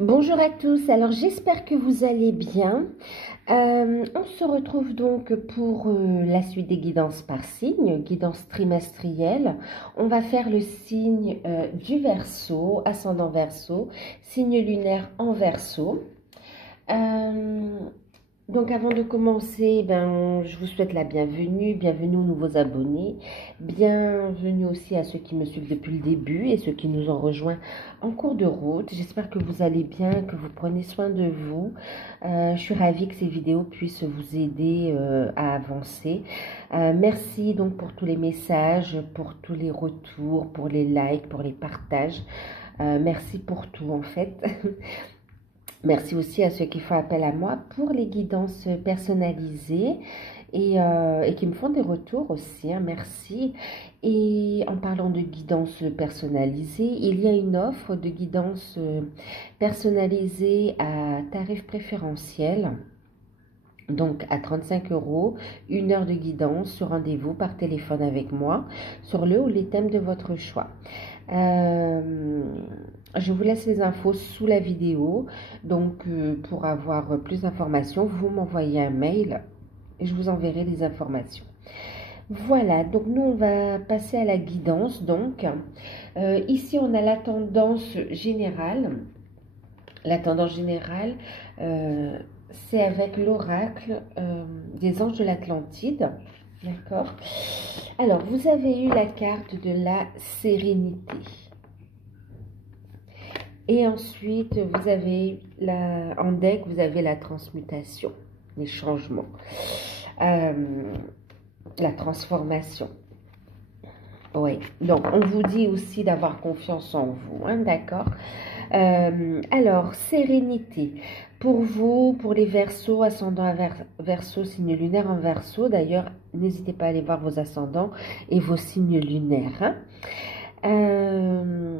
Bonjour à tous, alors j'espère que vous allez bien. On se retrouve donc pour la suite des guidances par signe, guidance trimestrielle. On va faire le signe du Verseau, ascendant Verseau, signe lunaire en Verseau. Euh, donc avant de commencer, je vous souhaite la bienvenue, bienvenue aux nouveaux abonnés, bienvenue aussi à ceux qui me suivent depuis le début et ceux qui nous ont rejoints en cours de route. J'espère que vous allez bien, que vous prenez soin de vous. Je suis ravie que ces vidéos puissent vous aider à avancer. Merci donc pour tous les messages, pour tous les retours, pour les likes, pour les partages. Merci pour tout en fait. Merci aussi à ceux qui font appel à moi pour les guidances personnalisées et qui me font des retours aussi, hein, merci. Et en parlant de guidance personnalisée, il y a une offre de guidance personnalisée à tarif préférentiel. Donc à 35 €, 1 heure de guidance sur rendez-vous par téléphone avec moi sur le ou les thèmes de votre choix. Je vous laisse les infos sous la vidéo. Donc pour avoir plus d'informations, vous m'envoyez un mail et je vous enverrai les informations. Voilà, donc nous on va passer à la guidance. Donc ici on a la tendance générale. La tendance générale, c'est avec l'oracle des anges de l'Atlantide. D'accord. Alors, vous avez eu la carte de la sérénité. Et ensuite, vous avez en deck, vous avez la transmutation, les changements, la transformation. Oui, donc on vous dit aussi d'avoir confiance en vous, hein, d'accord. Alors, sérénité. Pour vous, pour les Verseaux, ascendant à Verseau, signe lunaire en Verseau. D'ailleurs, n'hésitez pas à aller voir vos ascendants et vos signes lunaires. Hein.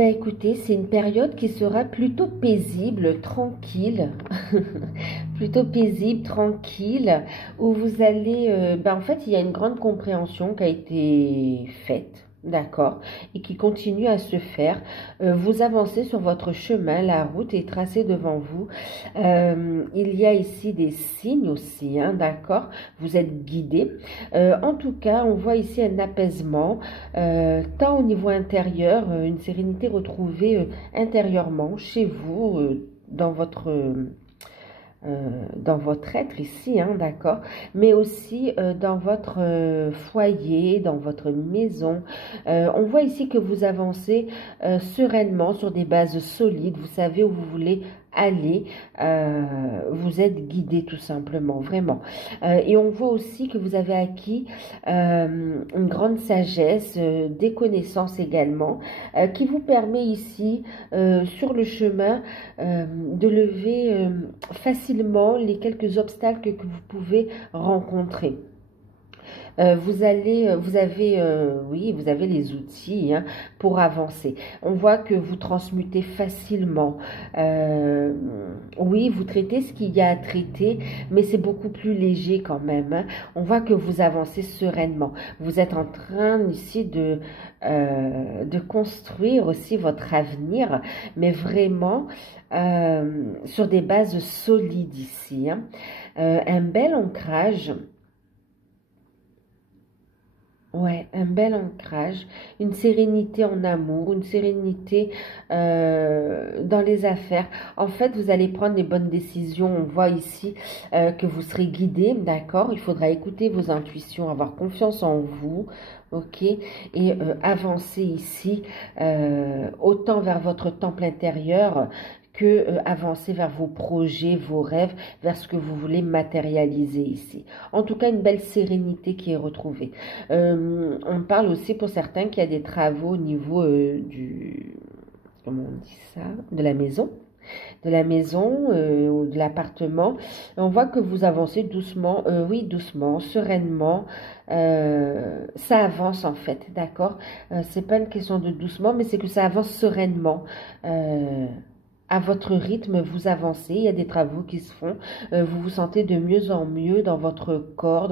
Écoutez, c'est une période qui sera plutôt paisible, tranquille, plutôt paisible, tranquille, où vous allez, en fait, il y a une grande compréhension qui a été faite, d'accord, et qui continue à se faire. Vous avancez sur votre chemin, la route est tracée devant vous. Il y a ici des signes aussi, hein, d'accord, vous êtes guidé. En tout cas, on voit ici un apaisement, tant au niveau intérieur, une sérénité retrouvée intérieurement, chez vous, dans votre être ici, hein, d'accord, mais aussi dans votre foyer, dans votre maison. On voit ici que vous avancez sereinement sur des bases solides, vous savez où vous voulez aller, vous êtes guidé tout simplement, vraiment. Et on voit aussi que vous avez acquis une grande sagesse, des connaissances également, qui vous permet ici, sur le chemin, de lever facilement les quelques obstacles que vous pouvez rencontrer. Vous avez les outils, hein, pour avancer. On voit que vous transmutez facilement. Oui, vous traitez ce qu'il y a à traiter, mais c'est beaucoup plus léger quand même, hein. On voit que vous avancez sereinement. Vous êtes en train ici de construire aussi votre avenir, mais vraiment sur des bases solides ici, hein. Un bel ancrage. Ouais, un bel ancrage, une sérénité en amour, une sérénité dans les affaires. En fait, vous allez prendre les bonnes décisions. On voit ici que vous serez guidé, d'accord? Il faudra écouter vos intuitions, avoir confiance en vous, ok? Et avancer ici autant vers votre temple intérieur que avancer vers vos projets, vos rêves, vers ce que vous voulez matérialiser ici. En tout cas, une belle sérénité qui est retrouvée. On parle aussi pour certains qu'il y a des travaux au niveau comment on dit ça, de la maison ou de l'appartement. On voit que vous avancez doucement, oui, doucement, sereinement. Ça avance en fait, d'accord. C'est pas une question de doucement, mais c'est que ça avance sereinement. À votre rythme, vous avancez, il y a des travaux qui se font, vous vous sentez de mieux en mieux dans votre corps,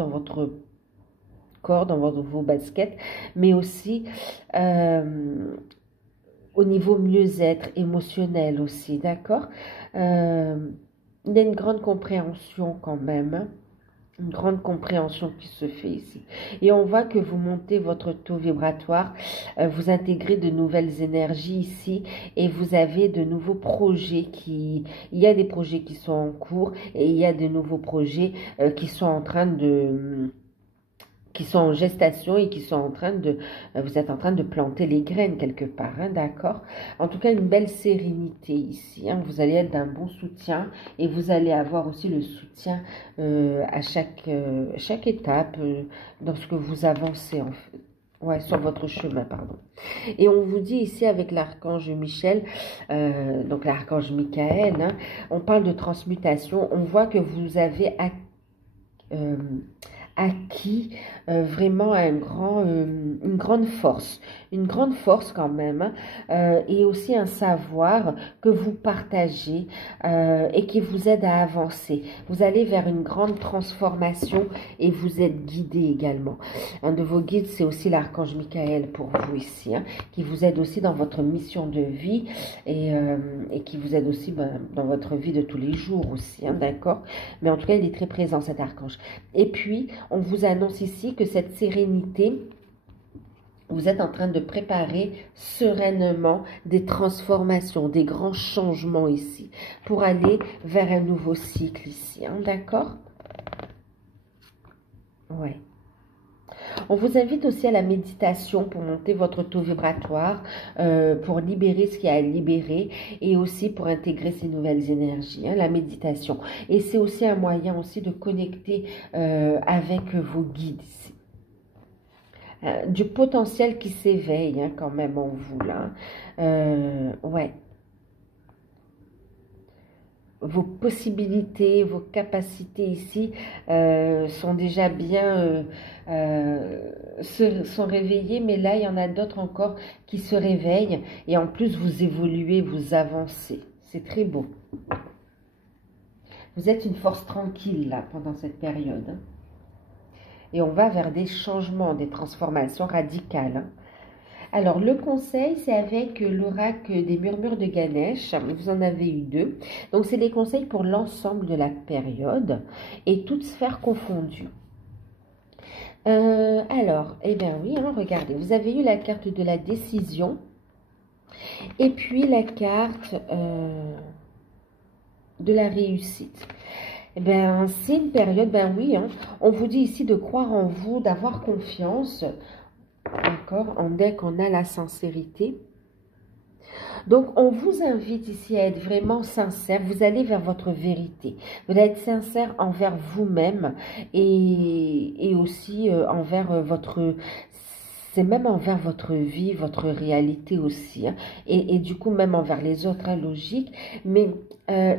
vos baskets, mais aussi au niveau mieux-être émotionnel aussi, d'accord? Il y a une grande compréhension quand même, hein. Une grande compréhension qui se fait ici. Et on voit que vous montez votre taux vibratoire, vous intégrez de nouvelles énergies ici et vous avez de nouveaux projets il y a des projets qui sont en cours et il y a de nouveaux projets qui sont en train de qui sont en gestation et qui sont en train de, vous êtes en train de planter les graines quelque part, hein, d'accord? En tout cas, une belle sérénité ici, hein, vous allez être d'un bon soutien et vous allez avoir aussi le soutien à chaque étape dans ce que vous avancez en fait. Ouais, sur votre chemin, pardon. Et on vous dit ici avec l'archange Michel, donc l'archange Michael, hein, on parle de transmutation. On voit que vous avez acquis vraiment une grande force quand même, hein, et aussi un savoir que vous partagez et qui vous aide à avancer. Vous allez vers une grande transformation et vous êtes guidé également. Un de vos guides, c'est aussi l'archange Michael pour vous ici, hein, qui vous aide aussi dans votre mission de vie et qui vous aide aussi dans votre vie de tous les jours aussi, hein, d'accord? Mais en tout cas, il est très présent cet archange. Et puis, on vous annonce ici que cette sérénité, vous êtes en train de préparer sereinement des transformations, des grands changements ici, pour aller vers un nouveau cycle ici, hein, d'accord? Ouais. On vous invite aussi à la méditation pour monter votre taux vibratoire, pour libérer ce qu'il y a à libérer et aussi pour intégrer ces nouvelles énergies, hein, la méditation. Et c'est aussi un moyen aussi de connecter avec vos guides ici. Du potentiel qui s'éveille, hein, quand même en vous là. Ouais. Vos possibilités, vos capacités ici sont déjà bien sont réveillées, mais là il y en a d'autres encore qui se réveillent et en plus vous évoluez, vous avancez. C'est très beau. Vous êtes une force tranquille là pendant cette période, hein. Et on va vers des changements, des transformations radicales, hein. Alors, le conseil, c'est avec l'oracle des murmures de Ganesh. Vous en avez eu 2. Donc, c'est des conseils pour l'ensemble de la période et toutes sphères confondues. Alors, eh bien oui, hein, regardez, vous avez eu la carte de la décision et puis la carte de la réussite. Eh bien, c'est une période, ben oui, hein, on vous dit ici de croire en vous, d'avoir confiance. D'accord, dès qu'on a la sincérité. Donc, on vous invite ici à être vraiment sincère. Vous allez vers votre vérité. Vous allez être sincère envers vous-même et aussi envers votre... C'est même envers votre vie, votre réalité aussi, hein. Et du coup, même envers les autres, hein, logique. Mais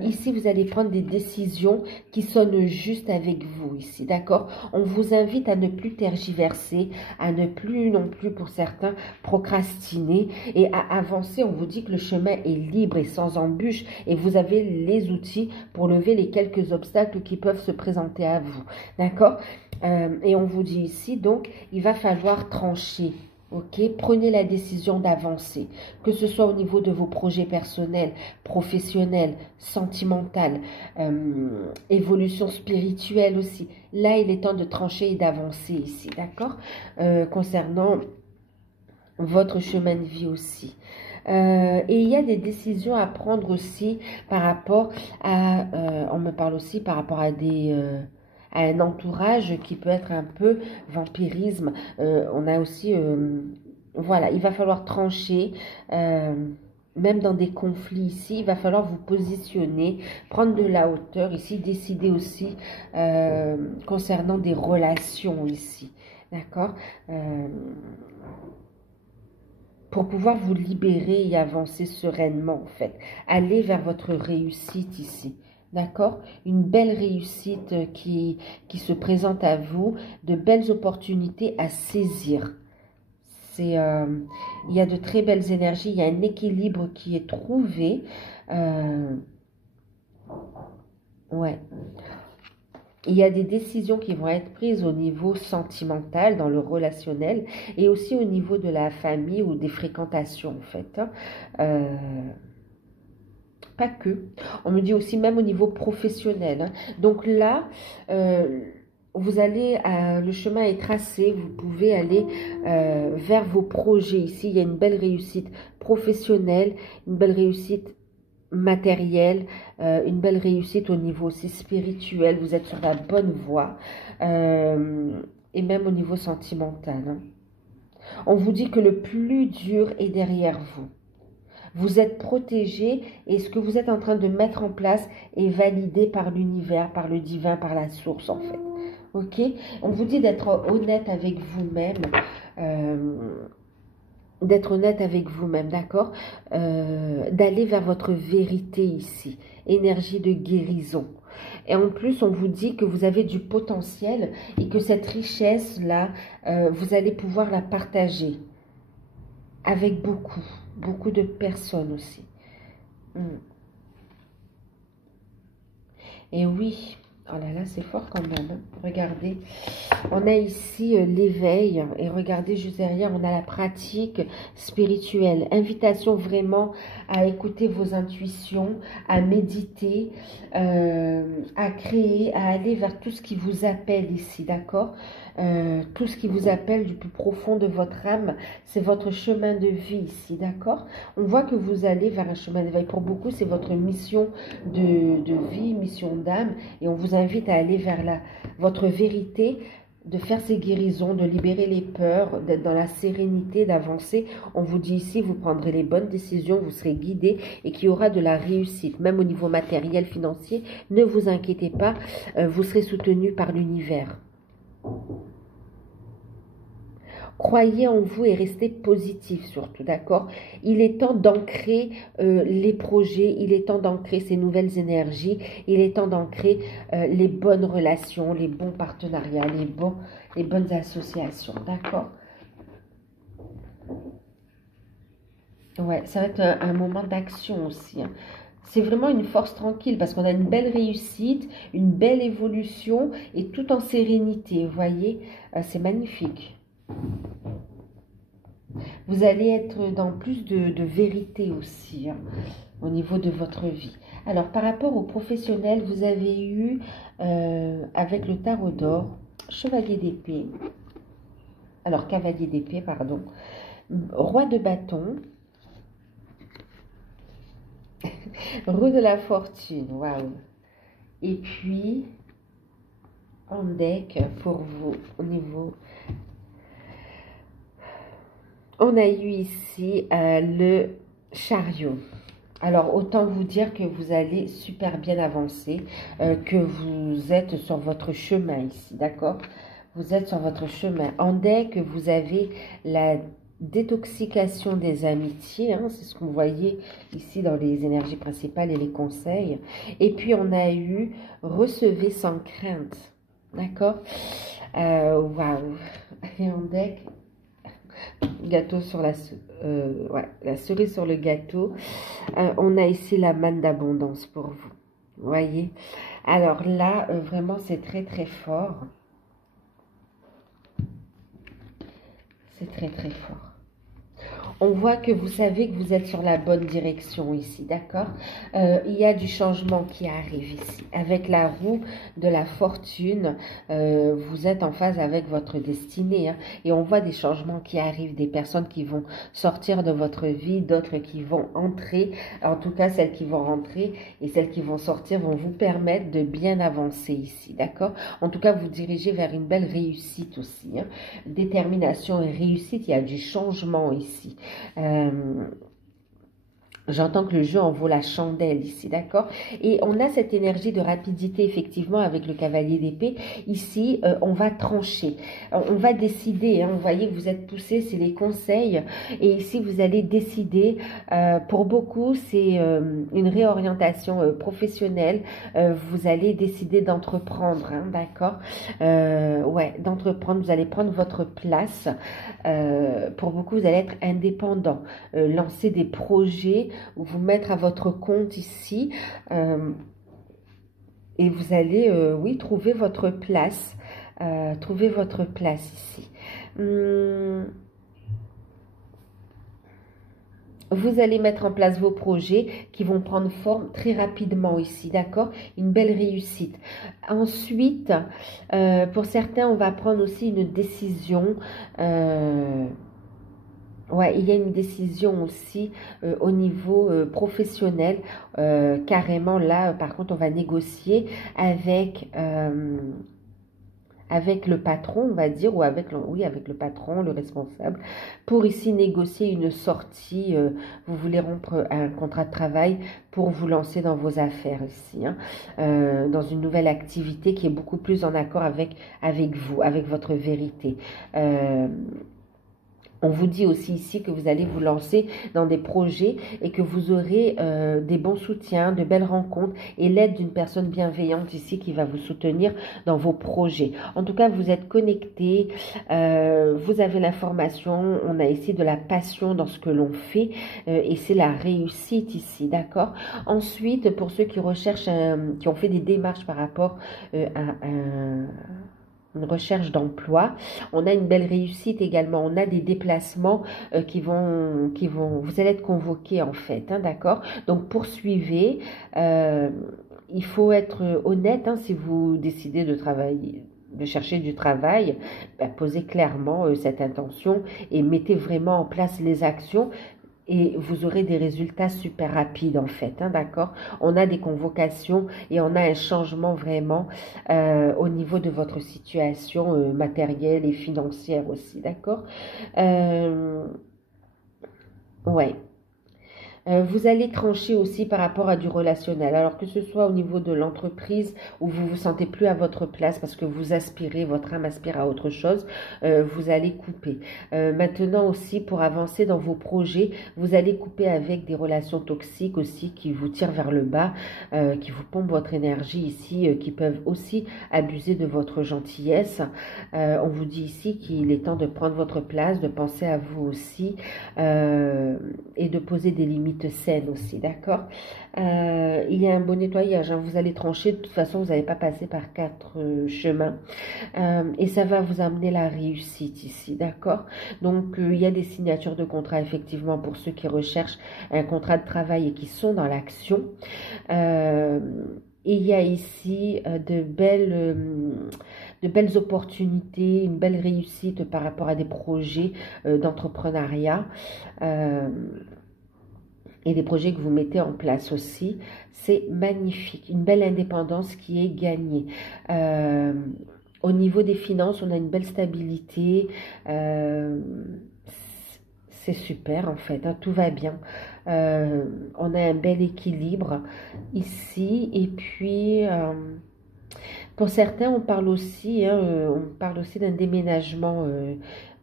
ici, vous allez prendre des décisions qui sonnent juste avec vous ici, d'accord? On vous invite à ne plus tergiverser, à ne plus non plus, pour certains, procrastiner et à avancer. On vous dit que le chemin est libre et sans embûche et vous avez les outils pour lever les quelques obstacles qui peuvent se présenter à vous, d'accord? Et on vous dit ici, donc, il va falloir trancher. Ok, prenez la décision d'avancer, que ce soit au niveau de vos projets personnels, professionnels, sentimentaux, évolution spirituelle aussi. Là, il est temps de trancher et d'avancer ici, d'accord? Concernant votre chemin de vie aussi. Et il y a des décisions à prendre aussi par rapport à, on me parle aussi par rapport à à un entourage qui peut être un peu vampirisme. On a aussi, voilà, il va falloir trancher, même dans des conflits ici, il va falloir vous positionner, prendre de la hauteur ici, décider aussi concernant des relations ici, d'accord? Pour pouvoir vous libérer et avancer sereinement en fait. Allez vers votre réussite ici. D'accord? Une belle réussite qui se présente à vous, de belles opportunités à saisir. Il y a de très belles énergies, il y a un équilibre qui est trouvé. Ouais. Il y a des décisions qui vont être prises au niveau sentimental, dans le relationnel, et aussi au niveau de la famille ou des fréquentations, en fait. Hein. Pas que. On me dit aussi même au niveau professionnel. Hein. Donc là, vous allez, le chemin est tracé, vous pouvez aller vers vos projets. Ici, il y a une belle réussite professionnelle, une belle réussite matérielle, une belle réussite au niveau aussi spirituel. Vous êtes sur la bonne voie et même au niveau sentimental. Hein. On vous dit que le plus dur est derrière vous. Vous êtes protégé et ce que vous êtes en train de mettre en place est validé par l'univers, par le divin, par la source en fait. Ok? On vous dit d'être honnête avec vous-même. D'être honnête avec vous-même, d'accord? D'aller vers votre vérité ici. Énergie de guérison. Et en plus, on vous dit que vous avez du potentiel et que cette richesse-là, vous allez pouvoir la partager avec beaucoup de personnes aussi. Et oui, oh là là, c'est fort quand même. Hein. Regardez, on a ici l'éveil et regardez juste derrière, on a la pratique spirituelle. Invitation vraiment à écouter vos intuitions, à méditer, à créer, à aller vers tout ce qui vous appelle ici, d'accord? Tout ce qui vous appelle du plus profond de votre âme, c'est votre chemin de vie ici, d'accord? On voit que vous allez vers un chemin d'éveil. Pour beaucoup, c'est votre mission de vie, mission d'âme, et on vous invite à aller vers votre vérité, de faire ces guérisons, de libérer les peurs, d'être dans la sérénité, d'avancer. On vous dit ici, vous prendrez les bonnes décisions, vous serez guidé et qu'il y aura de la réussite, même au niveau matériel, financier. Ne vous inquiétez pas, vous serez soutenu par l'univers. Croyez en vous et restez positif surtout, d'accord? Il est temps d'ancrer les projets, il est temps d'ancrer ces nouvelles énergies, il est temps d'ancrer les bonnes relations, les bons partenariats, les bonnes associations, d'accord? Ouais, ça va être un moment d'action aussi. Hein. C'est vraiment une force tranquille parce qu'on a une belle réussite, une belle évolution et tout en sérénité, vous voyez? C'est magnifique. Vous allez être dans plus de vérité aussi hein, au niveau de votre vie. Alors, par rapport aux professionnels, vous avez eu, avec le tarot d'or, chevalier d'épée, alors cavalier d'épée, pardon, roi de bâton, roue de la fortune, waouh. Et puis, en deck, pour vous, au niveau... On a eu ici le chariot. Alors, autant vous dire que vous allez super bien avancer, que vous êtes sur votre chemin ici, d'accord? Vous êtes sur votre chemin. En deck, vous avez la détoxication des amitiés, hein, c'est ce que vous voyez ici dans les énergies principales et les conseils. Et puis, on a eu recevez sans crainte, d'accord? Waouh! Et en deck... Gâteau sur ouais, la cerise sur le gâteau. On a ici la manne d'abondance pour vous. Vous voyez? Alors là, vraiment, c'est très, très fort. C'est très, très fort. On voit que vous savez que vous êtes sur la bonne direction ici, d'accord? Il y a du changement qui arrive ici. Avec la roue de la fortune, vous êtes en phase avec votre destinée. Hein, et on voit des changements qui arrivent, des personnes qui vont sortir de votre vie, d'autres qui vont entrer. En tout cas, celles qui vont rentrer et celles qui vont sortir vont vous permettre de bien avancer ici, d'accord? En tout cas, vous dirigez vers une belle réussite aussi. Hein. Détermination et réussite, il y a du changement ici. J'entends que le jeu en vaut la chandelle ici, d'accord? Et on a cette énergie de rapidité, effectivement, avec le cavalier d'épée. Ici, on va trancher. On va décider. Hein, vous voyez que vous êtes poussé, c'est les conseils. Et ici, vous allez décider. Pour beaucoup, c'est une réorientation professionnelle. Vous allez décider d'entreprendre, hein, d'accord? Ouais, d'entreprendre. Vous allez prendre votre place. Pour beaucoup, vous allez être indépendant. Lancer des projets ou vous mettre à votre compte ici. et vous allez, oui, trouver votre place. Trouver votre place ici. Vous allez mettre en place vos projets qui vont prendre forme très rapidement ici, d'accord? Une belle réussite. Ensuite, pour certains, on va prendre aussi une décision. Ouais, il y a une décision aussi au niveau professionnel. Carrément, là, par contre, on va négocier avec... avec le patron, on va dire, ou avec oui, avec le patron, le responsable, pour ici négocier une sortie. Vous voulez rompre un contrat de travail pour vous lancer dans vos affaires ici, hein, dans une nouvelle activité qui est beaucoup plus en accord avec vous, avec votre vérité. On vous dit aussi ici que vous allez vous lancer dans des projets et que vous aurez des bons soutiens, de belles rencontres et l'aide d'une personne bienveillante ici qui va vous soutenir dans vos projets. En tout cas, vous êtes connecté, vous avez l'information, on a ici de la passion dans ce que l'on fait et c'est la réussite ici, d'accord? Ensuite, pour ceux qui recherchent, qui ont fait des démarches par rapport à une recherche d'emploi. On a une belle réussite également. On a des déplacements vous allez être convoqués en fait, hein, d'accord? Donc poursuivez. Il faut être honnête, hein, si vous décidez de travailler, de chercher du travail, posez clairement cette intention et mettez vraiment en place les actions. Et vous aurez des résultats super rapides en fait, hein, d'accord? On a des convocations et on a un changement vraiment au niveau de votre situation matérielle et financière aussi, d'accord? Ouais. Vous allez trancher aussi par rapport à du relationnel. Alors que ce soit au niveau de l'entreprise où vous vous sentez plus à votre place parce que vous aspirez, votre âme aspire à autre chose, vous allez couper. Maintenant aussi, pour avancer dans vos projets, vous allez couper avec des relations toxiques aussi qui vous tirent vers le bas, qui vous pompent votre énergie ici, qui peuvent aussi abuser de votre gentillesse. On vous dit ici qu'il est temps de prendre votre place, de penser à vous aussi et de poser des limites saines aussi, d'accord? Il y a un bon nettoyage, hein, vous allez trancher, de toute façon vous n'allez pas passer par 4 chemins et ça va vous amener la réussite ici, d'accord? Donc il y a des signatures de contrat effectivement pour ceux qui recherchent un contrat de travail et qui sont dans l'action. Et il y a ici de belles opportunités, une belle réussite par rapport à des projets d'entrepreneuriat. Et des projets que vous mettez en place aussi, c'est magnifique. Une belle indépendance qui est gagnée. Au niveau des finances, on a une belle stabilité. C'est super en fait, hein, tout va bien. On a un bel équilibre ici. Et puis, pour certains, on parle aussi d'un déménagement.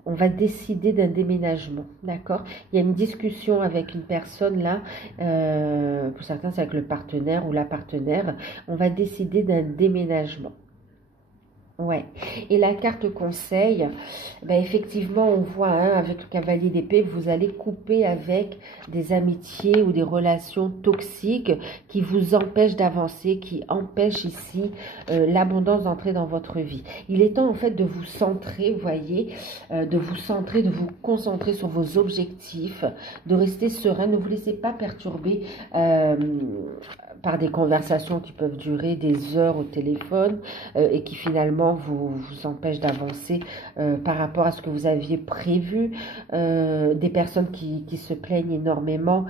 On va décider d'un déménagement, d'accord? Il y a une discussion avec une personne là, pour certains c'est avec le partenaire ou la partenaire, on va décider d'un déménagement. Ouais, et la carte conseil, ben effectivement, on voit hein, avec le cavalier d'épée, vous allez couper avec des amitiés ou des relations toxiques qui vous empêchent d'avancer, qui empêchent ici l'abondance d'entrer dans votre vie. Il est temps en fait de vous centrer, vous voyez, de vous centrer, de vous concentrer sur vos objectifs, de rester serein, ne vous laissez pas perturber par des conversations qui peuvent durer des heures au téléphone et qui finalement vous empêchent d'avancer par rapport à ce que vous aviez prévu. Des personnes qui se plaignent énormément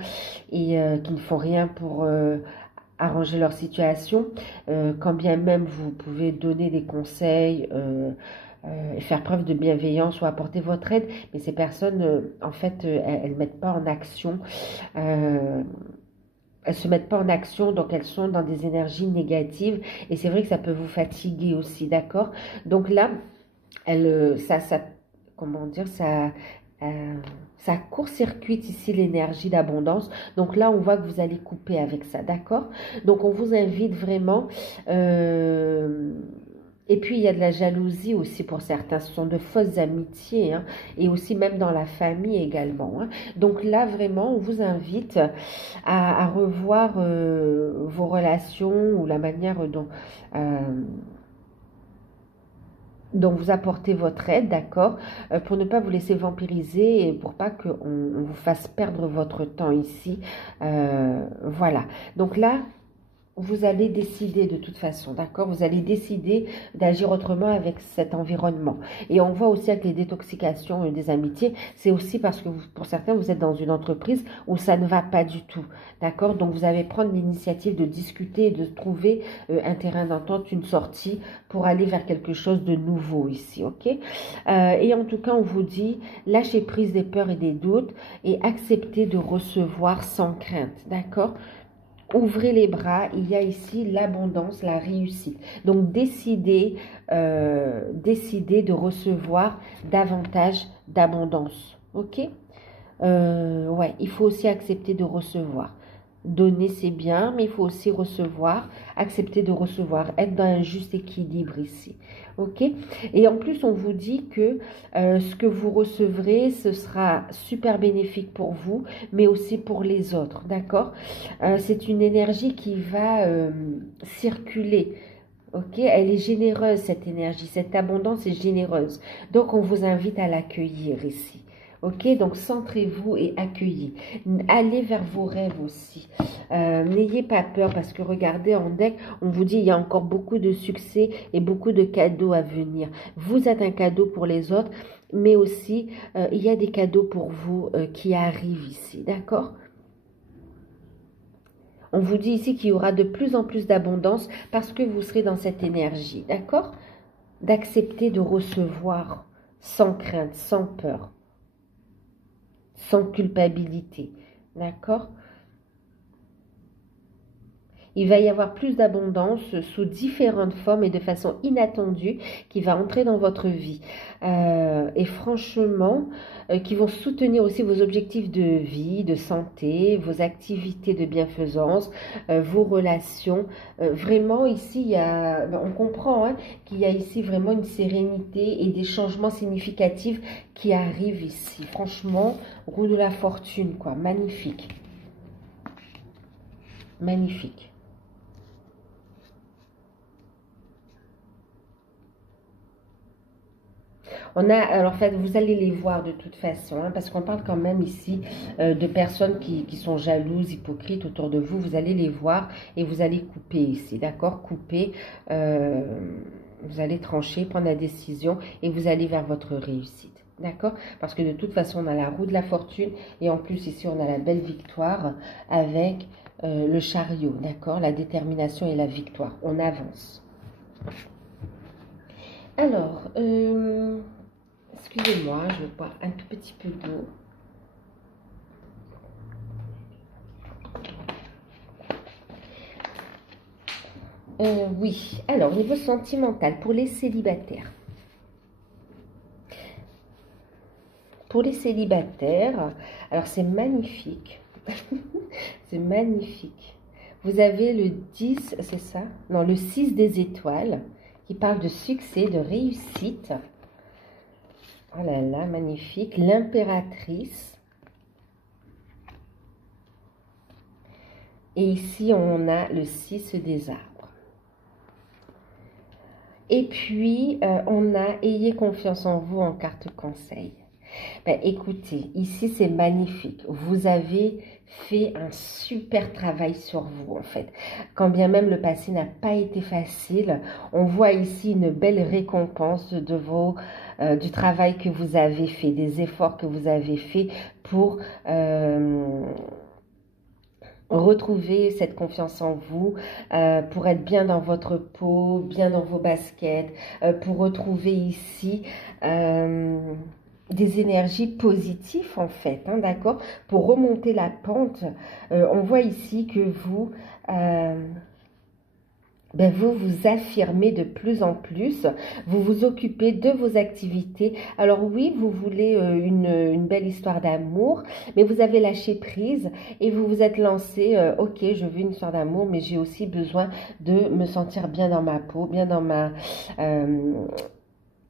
et qui ne font rien pour arranger leur situation. Quand bien même vous pouvez donner des conseils et faire preuve de bienveillance ou apporter votre aide, mais ces personnes, en fait, elles ne mettent pas en action. Elles se mettent pas en action, donc elles sont dans des énergies négatives et c'est vrai que ça peut vous fatiguer aussi, d'accord? Donc là, comment dire, ça court-circuite ici l'énergie d'abondance. Donc là, on voit que vous allez couper avec ça, d'accord? Donc on vous invite vraiment Et puis, il y a de la jalousie aussi pour certains. Ce sont de fausses amitiés, hein, et aussi même dans la famille également, hein. Donc là, vraiment, on vous invite à revoir vos relations ou la manière euh, dont vous apportez votre aide, d'accord, pour ne pas vous laisser vampiriser et pour pas qu'on vous fasse perdre votre temps ici. Voilà. Donc là, vous allez décider de toute façon, d'accord? Vous allez décider d'agir autrement avec cet environnement. Et on voit aussi avec les détoxications des amitiés, c'est aussi parce que pour certains, vous êtes dans une entreprise où ça ne va pas du tout, d'accord? Donc vous allez prendre l'initiative de discuter et de trouver un terrain d'entente, une sortie pour aller vers quelque chose de nouveau ici, ok? Et en tout cas, on vous dit, lâchez prise des peurs et des doutes et acceptez de recevoir sans crainte, d'accord? Ouvrez les bras, il y a ici l'abondance, la réussite. Donc, décidez de recevoir davantage d'abondance. Ok? Ouais, il faut aussi accepter de recevoir. Donner, c'est bien, mais il faut aussi recevoir, accepter de recevoir, être dans un juste équilibre ici. Ok? Et en plus, on vous dit que ce que vous recevrez, ce sera super bénéfique pour vous, mais aussi pour les autres. D'accord? C'est une énergie qui va circuler. Ok? Elle est généreuse, cette énergie. Cette abondance est généreuse. Donc, on vous invite à l'accueillir ici. Ok, donc centrez-vous et accueillez. Allez vers vos rêves aussi. N'ayez pas peur parce que regardez en deck, on vous dit il y a encore beaucoup de succès et beaucoup de cadeaux à venir. Vous êtes un cadeau pour les autres, mais aussi il y a des cadeaux pour vous qui arrivent ici. D'accord? On vous dit ici qu'il y aura de plus en plus d'abondance parce que vous serez dans cette énergie. D'accord? D'accepter de recevoir sans crainte, sans peur, sans culpabilité, d'accord? Il va y avoir plus d'abondance sous différentes formes et de façon inattendue qui va entrer dans votre vie. Et franchement, qui vont soutenir aussi vos objectifs de vie, de santé, vos activités de bienfaisance, vos relations. Vraiment, ici, on comprend hein, qu'il y a ici vraiment une sérénité et des changements significatifs qui arrivent ici. Franchement, roue de la fortune, quoi. Magnifique. Magnifique. Alors en fait, vous allez les voir de toute façon, hein, parce qu'on parle quand même ici de personnes qui sont jalouses, hypocrites autour de vous. Vous allez les voir et vous allez couper ici, d'accord? Couper, vous allez trancher, prendre la décision et vous allez vers votre réussite, d'accord? Parce que de toute façon, on a la roue de la fortune et en plus ici, on a la belle victoire avec le chariot, d'accord? La détermination et la victoire. On avance. Alors, excusez-moi, je vais boire un tout petit peu d'eau. Oui, alors, niveau sentimental, pour les célibataires. Pour les célibataires, alors c'est magnifique. C'est magnifique. Vous avez le 10, c'est ça? Non, le 6 des étoiles, qui parle de succès, de réussite. Oh là là, magnifique. L'impératrice. Et ici, on a le 6 des arbres. Et puis, on a « Ayez confiance en vous » en carte conseil. Ben, écoutez, ici, c'est magnifique. Vous avez fait un super travail sur vous, en fait. Quand bien même le passé n'a pas été facile, on voit ici une belle récompense du travail que vous avez fait, des efforts que vous avez fait pour retrouver cette confiance en vous, pour être bien dans votre peau, bien dans vos baskets, pour retrouver ici des énergies positives en fait, hein, d'accord? Pour remonter la pente, on voit ici que vous ben vous vous affirmez de plus en plus, vous vous occupez de vos activités. Alors oui, vous voulez une belle histoire d'amour, mais vous avez lâché prise et vous vous êtes lancé, ok, je veux une histoire d'amour, mais j'ai aussi besoin de me sentir bien dans ma peau, bien dans ma... euh,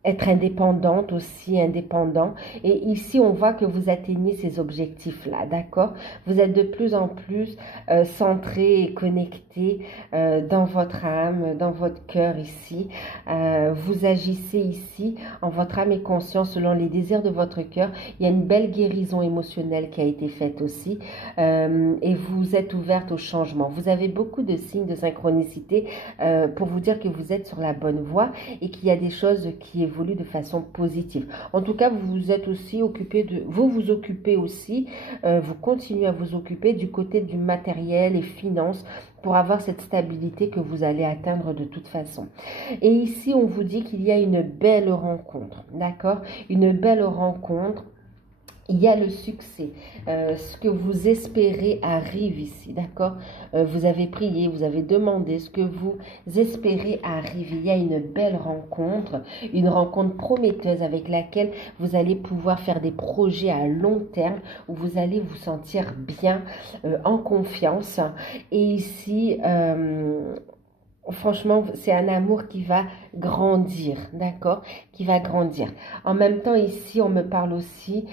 être indépendante aussi, indépendant. Et ici, on voit que vous atteignez ces objectifs-là, d'accord? Vous êtes de plus en plus centré et connecté dans votre âme, dans votre cœur ici. Vous agissez ici en votre âme et conscience selon les désirs de votre cœur. Il y a une belle guérison émotionnelle qui a été faite aussi. Et vous êtes ouverte au changement. Vous avez beaucoup de signes de synchronicité pour vous dire que vous êtes sur la bonne voie et qu'il y a des choses qui évoluent de façon positive. En tout cas, vous vous êtes aussi occupé de... Vous vous occupez aussi, vous continuez à vous occuper du côté du matériel et finances pour avoir cette stabilité que vous allez atteindre de toute façon. Et ici, on vous dit qu'il y a une belle rencontre, d'accord? Une belle rencontre. Il y a le succès. Ce que vous espérez arrive ici, d'accord? Vous avez prié, vous avez demandé, ce que vous espérez arrive. Il y a une rencontre prometteuse avec laquelle vous allez pouvoir faire des projets à long terme où vous allez vous sentir bien, en confiance. Et ici, franchement, c'est un amour qui va grandir, d'accord? Qui va grandir. En même temps, ici, on me parle aussi...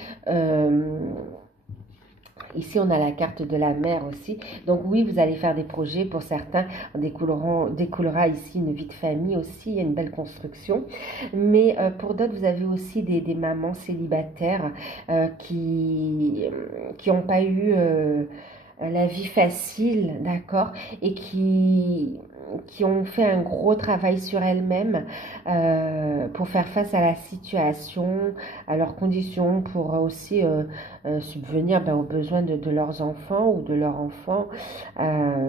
ici, on a la carte de la mer aussi. Donc oui, vous allez faire des projets. Pour certains, on découlera ici une vie de famille aussi. Il y a une belle construction. Mais pour d'autres, vous avez aussi des mamans célibataires qui n'ont pas eu... la vie facile, d'accord, et qui ont fait un gros travail sur elles-mêmes pour faire face à la situation, à leurs conditions, pour aussi subvenir aux besoins de leurs enfants ou de leurs enfants,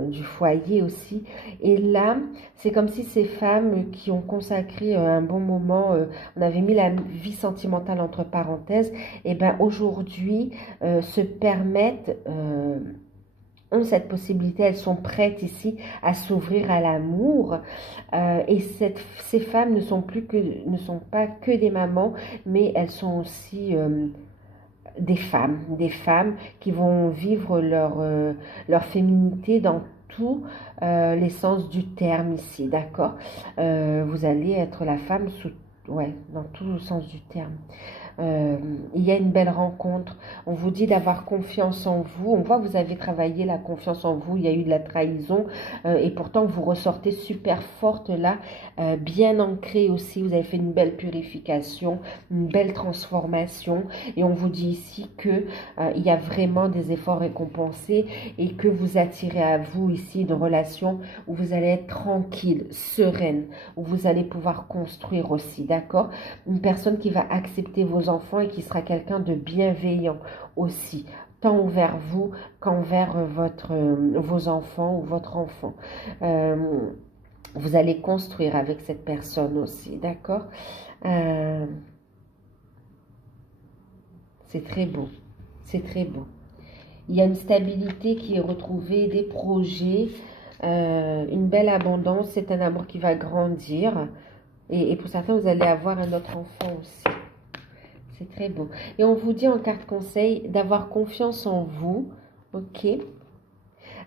du foyer aussi. Et là, c'est comme si ces femmes qui ont consacré un bon moment, on avait mis la vie sentimentale entre parenthèses, et ben aujourd'hui se permettent... ont cette possibilité, elles sont prêtes ici à s'ouvrir à l'amour et ces femmes ne sont pas que des mamans, mais elles sont aussi des femmes qui vont vivre leur féminité dans tous les sens du terme ici, d'accord? Vous allez être la femme ouais, dans tout le sens du terme. Il y a une belle rencontre. On vous dit d'avoir confiance en vous. On voit que vous avez travaillé la confiance en vous. Il y a eu de la trahison et pourtant vous ressortez super forte là, bien ancrée aussi. Vous avez fait une belle purification, une belle transformation et on vous dit ici que il y a vraiment des efforts récompensés et que vous attirez à vous ici une relation où vous allez être tranquille, sereine, où vous allez pouvoir construire aussi, d'accord? Une personne qui va accepter vos enfants et qui sera quelqu'un de bienveillant aussi, tant envers vous qu'envers vos enfants ou votre enfant. Vous allez construire avec cette personne aussi, d'accord? C'est très beau, c'est très beau. Il y a une stabilité qui est retrouvée, des projets, une belle abondance, c'est un amour qui va grandir. Et pour certains, vous allez avoir un autre enfant aussi. C'est très beau. Et on vous dit en carte conseil d'avoir confiance en vous. Ok.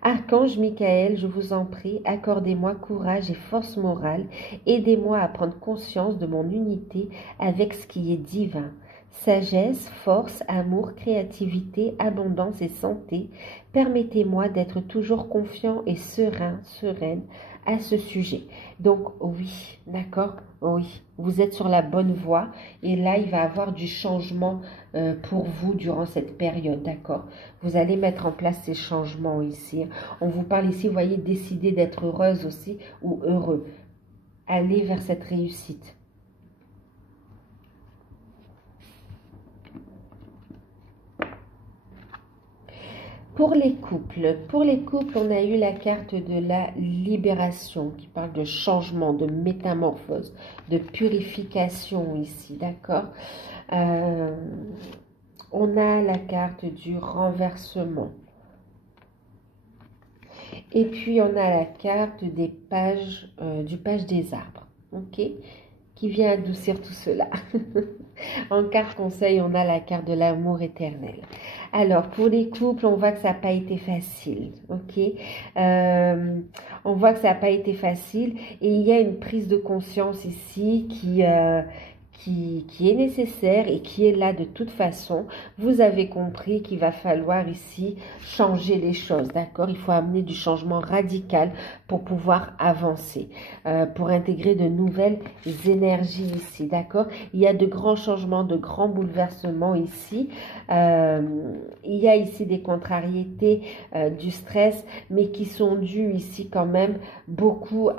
Archange Michael, je vous en prie, accordez-moi courage et force morale. Aidez-moi à prendre conscience de mon unité avec ce qui est divin. Sagesse, force, amour, créativité, abondance et santé. Permettez-moi d'être toujours confiant et sereine à ce sujet. Donc oui, d'accord, oui, vous êtes sur la bonne voie et là, il va y avoir du changement pour vous durant cette période, d'accord? Vous allez mettre en place ces changements ici. On vous parle ici, vous voyez, décider d'être heureuse aussi ou heureux. Allez vers cette réussite. Pour les couples, on a eu la carte de la libération qui parle de changement, de métamorphose, de purification ici, d'accord? On a la carte du renversement. Et puis, on a la carte des pages, du page des arbres. OK? Qui vient adoucir tout cela. En carte conseil, on a la carte de l'amour éternel. Alors, pour les couples, on voit que ça n'a pas été facile. OK? On voit que ça n'a pas été facile. Et il y a une prise de conscience ici qui est nécessaire et qui est là de toute façon. Vous avez compris qu'il va falloir ici changer les choses, d'accord? Il faut amener du changement radical pour pouvoir avancer, pour intégrer de nouvelles énergies ici, d'accord? Il y a de grands changements, de grands bouleversements ici. Il y a ici des contrariétés, du stress, mais qui sont dus ici quand même beaucoup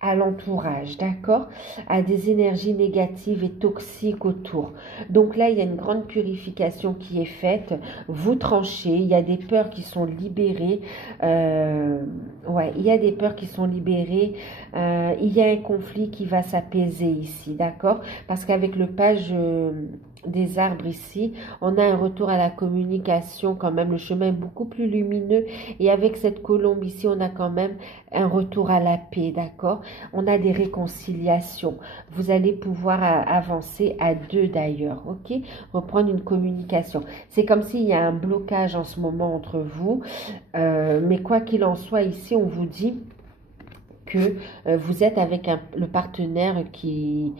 à l'entourage, d'accord? À des énergies négatives et toxiques autour. Donc là, il y a une grande purification qui est faite. Vous tranchez, il y a des peurs qui sont libérées. Ouais, il y a des peurs qui sont libérées. Il y a un conflit qui va s'apaiser ici, d'accord? Parce qu'avec le page des arbres ici, on a un retour à la communication quand même. Le chemin est beaucoup plus lumineux. Et avec cette colombe ici, on a quand même un retour à la paix, d'accord? On a des réconciliations. Vous allez pouvoir avancer à deux d'ailleurs, ok? Reprendre une communication. C'est comme s'il y a un blocage en ce moment entre vous. Mais quoi qu'il en soit, ici, on vous dit que vous êtes avec le partenaire qui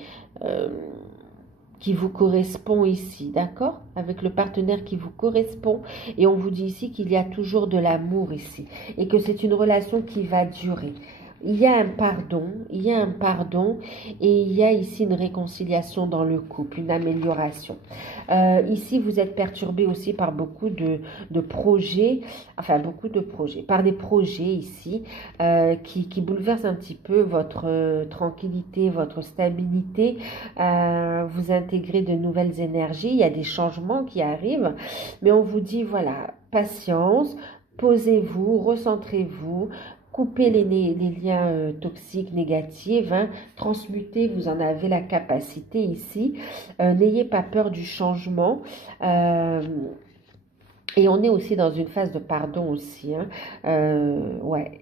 vous correspond ici, d'accord? Avec le partenaire qui vous correspond. Et on vous dit ici qu'il y a toujours de l'amour ici. Et que c'est une relation qui va durer. Il y a un pardon, et il y a ici une réconciliation dans le couple, une amélioration. Ici, vous êtes perturbé aussi par beaucoup de projets, enfin beaucoup de projets, par des projets ici qui bouleversent un petit peu votre tranquillité, votre stabilité. Vous intégrez de nouvelles énergies, il y a des changements qui arrivent, mais on vous dit voilà, patience, posez-vous, recentrez-vous, coupez les liens toxiques, négatifs, hein, transmutez, vous en avez la capacité ici. N'ayez pas peur du changement. Et on est aussi dans une phase de pardon aussi. Hein. Ouais.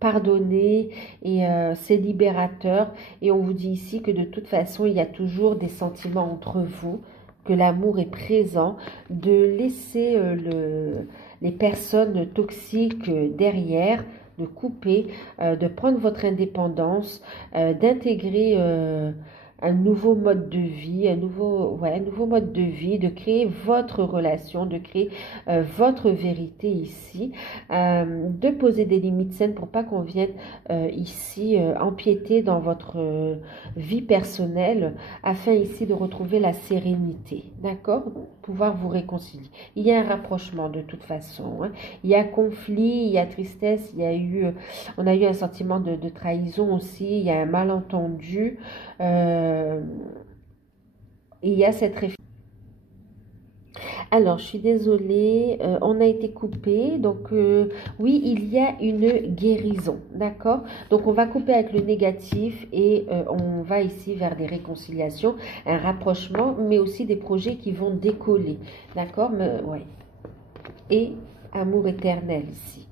Pardonner et c'est libérateur. Et on vous dit ici que de toute façon, il y a toujours des sentiments entre vous, que l'amour est présent, de laisser les personnes toxiques derrière, de couper, de prendre votre indépendance, d'intégrer un nouveau mode de vie, un nouveau mode de vie, de créer votre relation, de créer votre vérité ici, de poser des limites saines pour pas qu'on vienne ici empiéter dans votre vie personnelle, afin ici de retrouver la sérénité, d'accord? Pouvoir vous réconcilier. Il y a un rapprochement de toute façon, hein. Il y a conflit, il y a tristesse, on a eu un sentiment de trahison aussi, il y a un malentendu, il y a cette réflexion. Alors, je suis désolée, on a été coupé. Donc, oui, il y a une guérison, d'accord? Donc, on va couper avec le négatif et on va ici vers des réconciliations, un rapprochement, mais aussi des projets qui vont décoller, d'accord? Ouais. Et amour éternel ici.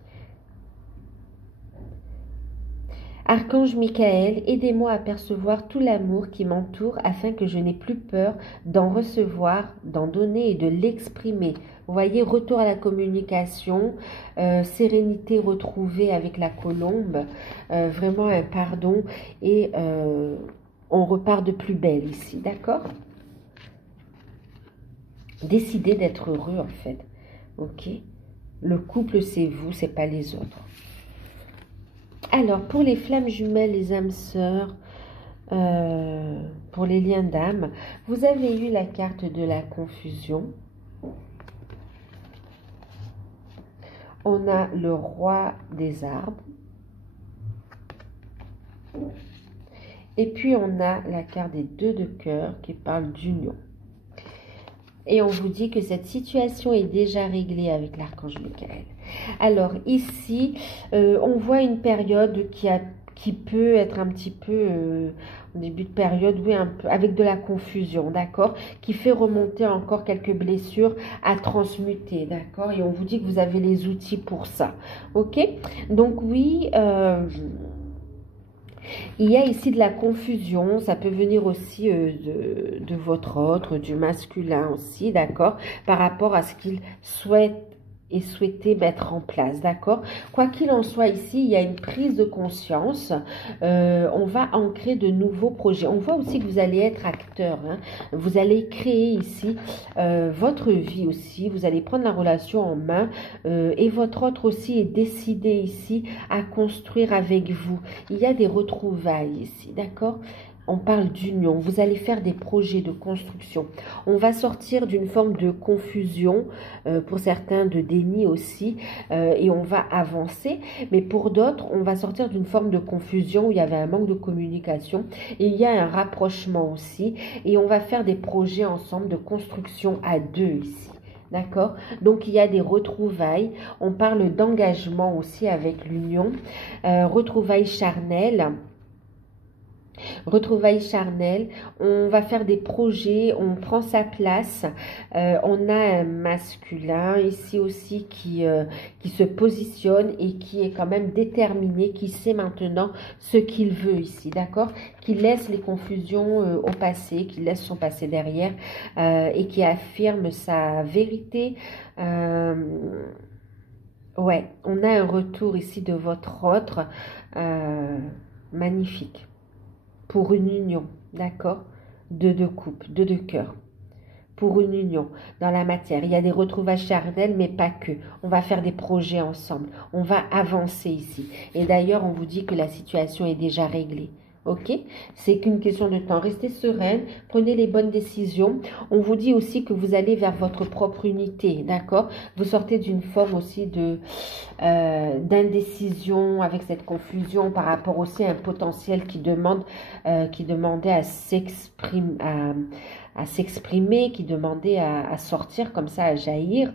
Archange Michael, aidez-moi à percevoir tout l'amour qui m'entoure afin que je n'ai plus peur d'en recevoir, d'en donner et de l'exprimer. Vous voyez, retour à la communication, sérénité retrouvée avec la colombe, vraiment un pardon et on repart de plus belle ici, d'accord? Décidez d'être heureux en fait, ok? Le couple c'est vous, c'est pas les autres. Alors, pour les flammes jumelles, les âmes sœurs, pour les liens d'âme, vous avez eu la carte de la confusion. On a le roi des arbres. Et puis, on a la carte des deux de cœur qui parle d'union. Et on vous dit que cette situation est déjà réglée avec l'archange Michael. Alors ici, on voit une période qui peut être un petit peu, au début de période, oui, un peu, avec de la confusion, d'accord, qui fait remonter encore quelques blessures à transmuter, d'accord, et on vous dit que vous avez les outils pour ça, ok. Donc oui, il y a ici de la confusion, ça peut venir aussi de votre autre, du masculin aussi, d'accord, par rapport à ce qu'il souhaite et souhaiter mettre en place, d'accord. Quoi qu'il en soit ici, il y a une prise de conscience, on va ancrer de nouveaux projets. On voit aussi que vous allez être acteur, hein. Vous allez créer ici votre vie aussi, vous allez prendre la relation en main et votre autre aussi est décidé ici à construire avec vous. Il y a des retrouvailles ici, d'accord. On parle d'union, vous allez faire des projets de construction. On va sortir d'une forme de confusion, pour certains de déni aussi, et on va avancer. Mais pour d'autres, on va sortir d'une forme de confusion où il y avait un manque de communication. Et il y a un rapprochement aussi. Et on va faire des projets ensemble de construction à deux ici. D'accord. Donc il y a des retrouvailles. On parle d'engagement aussi avec l'union. Retrouvailles charnelles. Retrouvailles charnelles, on va faire des projets, on prend sa place, on a un masculin ici aussi qui se positionne et qui est quand même déterminé, qui sait maintenant ce qu'il veut ici, d'accord, qui laisse les confusions au passé, qui laisse son passé derrière et qui affirme sa vérité. Ouais, on a un retour ici de votre autre, magnifique. Pour une union, d'accord, de deux couples, de deux cœurs, pour une union dans la matière. Il y a des retrouvailles charnelles, mais pas que. On va faire des projets ensemble, on va avancer ici. Et d'ailleurs, on vous dit que la situation est déjà réglée. Ok, c'est qu'une question de temps. Restez sereine, prenez les bonnes décisions. On vous dit aussi que vous allez vers votre propre unité, d'accord. Vous sortez d'une forme aussi de d'indécision avec cette confusion par rapport aussi à un potentiel qui demandait à s'exprimer, qui demandait à sortir comme ça, à jaillir.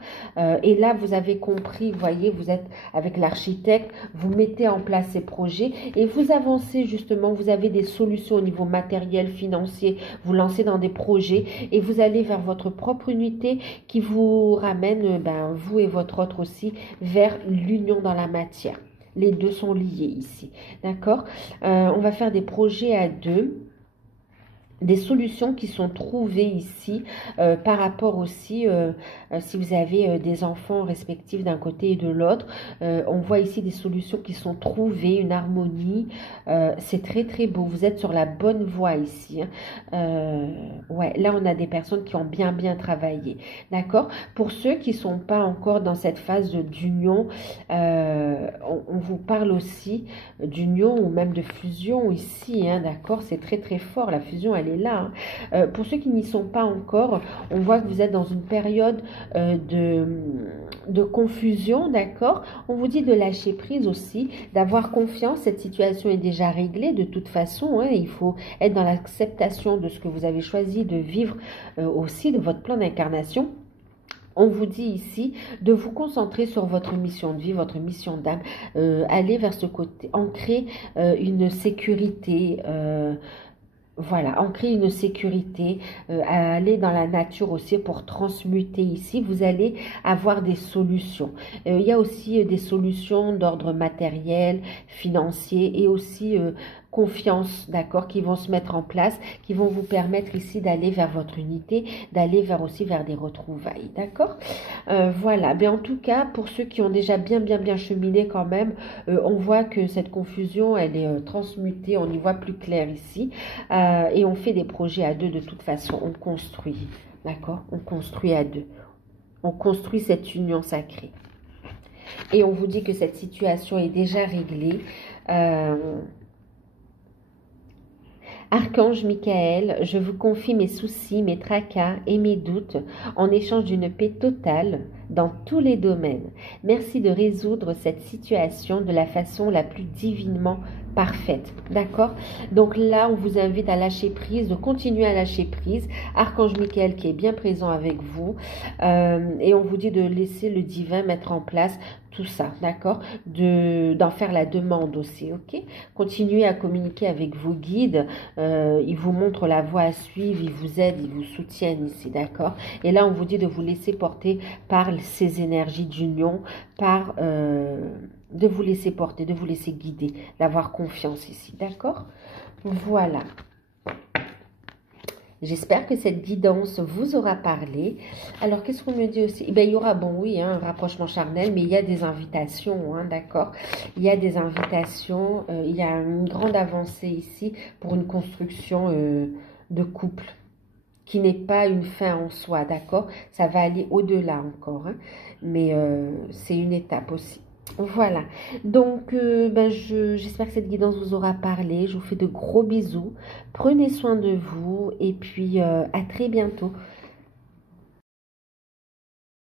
Et là, vous avez compris, vous voyez, vous êtes avec l'architecte, vous mettez en place ces projets et vous avancez justement, vous avez des solutions au niveau matériel, financier, vous lancez dans des projets et vous allez vers votre propre unité qui vous ramène, vous et votre autre aussi, vers l'union dans la matière. Les deux sont liés ici, d'accord. On va faire des projets à deux. Des solutions qui sont trouvées ici par rapport aussi, si vous avez des enfants respectifs d'un côté et de l'autre, on voit ici des solutions qui sont trouvées, une harmonie, c'est très très beau, vous êtes sur la bonne voie ici, hein. Ouais, là on a des personnes qui ont bien travaillé, d'accord. Pour ceux qui ne sont pas encore dans cette phase d'union, on vous parle aussi d'union ou même de fusion ici, hein, d'accord, c'est très très fort, la fusion elle est là, hein. Pour ceux qui n'y sont pas encore, on voit que vous êtes dans une période de confusion, d'accord. On vous dit de lâcher prise aussi, d'avoir confiance, cette situation est déjà réglée de toute façon, hein. Il faut être dans l'acceptation de ce que vous avez choisi de vivre aussi, de votre plan d'incarnation. On vous dit ici de vous concentrer sur votre mission de vie, votre mission d'âme, aller vers ce côté, ancrer une sécurité, voilà, ancrer une sécurité, aller dans la nature aussi pour transmuter ici. Vous allez avoir des solutions. Il y a aussi des solutions d'ordre matériel, financier et aussi confiance, d'accord, qui vont se mettre en place, qui vont vous permettre ici d'aller vers votre unité, d'aller aussi vers des retrouvailles, d'accord. Voilà, mais en tout cas, pour ceux qui ont déjà bien cheminé quand même, on voit que cette confusion, elle est transmutée, on y voit plus clair ici, et on fait des projets à deux de toute façon, on construit, d'accord, on construit à deux, on construit cette union sacrée. Et on vous dit que cette situation est déjà réglée. Archange Michael, je vous confie mes soucis, mes tracas et mes doutes en échange d'une paix totale, dans tous les domaines. Merci de résoudre cette situation de la façon la plus divinement parfaite. D'accord? Donc là, on vous invite à lâcher prise, de continuer à lâcher prise. Archange Michael qui est bien présent avec vous. Et on vous dit de laisser le divin mettre en place tout ça, d'accord? D'en faire la demande aussi, ok? Continuez à communiquer avec vos guides. Ils vous montrent la voie à suivre, ils vous aident, ils vous soutiennent ici, d'accord? Et là, on vous dit de vous laisser porter par ces énergies d'union, de vous laisser porter, de vous laisser guider, d'avoir confiance ici, d'accord? Voilà. J'espère que cette guidance vous aura parlé. Alors, qu'est-ce qu'on me dit aussi? Eh bien, il y aura, bon, oui, un rapprochement charnel, mais il y a des invitations, hein, d'accord? Il y a des invitations, il y a une grande avancée ici pour une construction de couple qui n'est pas une fin en soi, d'accord? Ça va aller au-delà encore, hein, mais c'est une étape aussi. Voilà, donc j'espère que cette guidance vous aura parlé. Je vous fais de gros bisous. Prenez soin de vous et puis à très bientôt.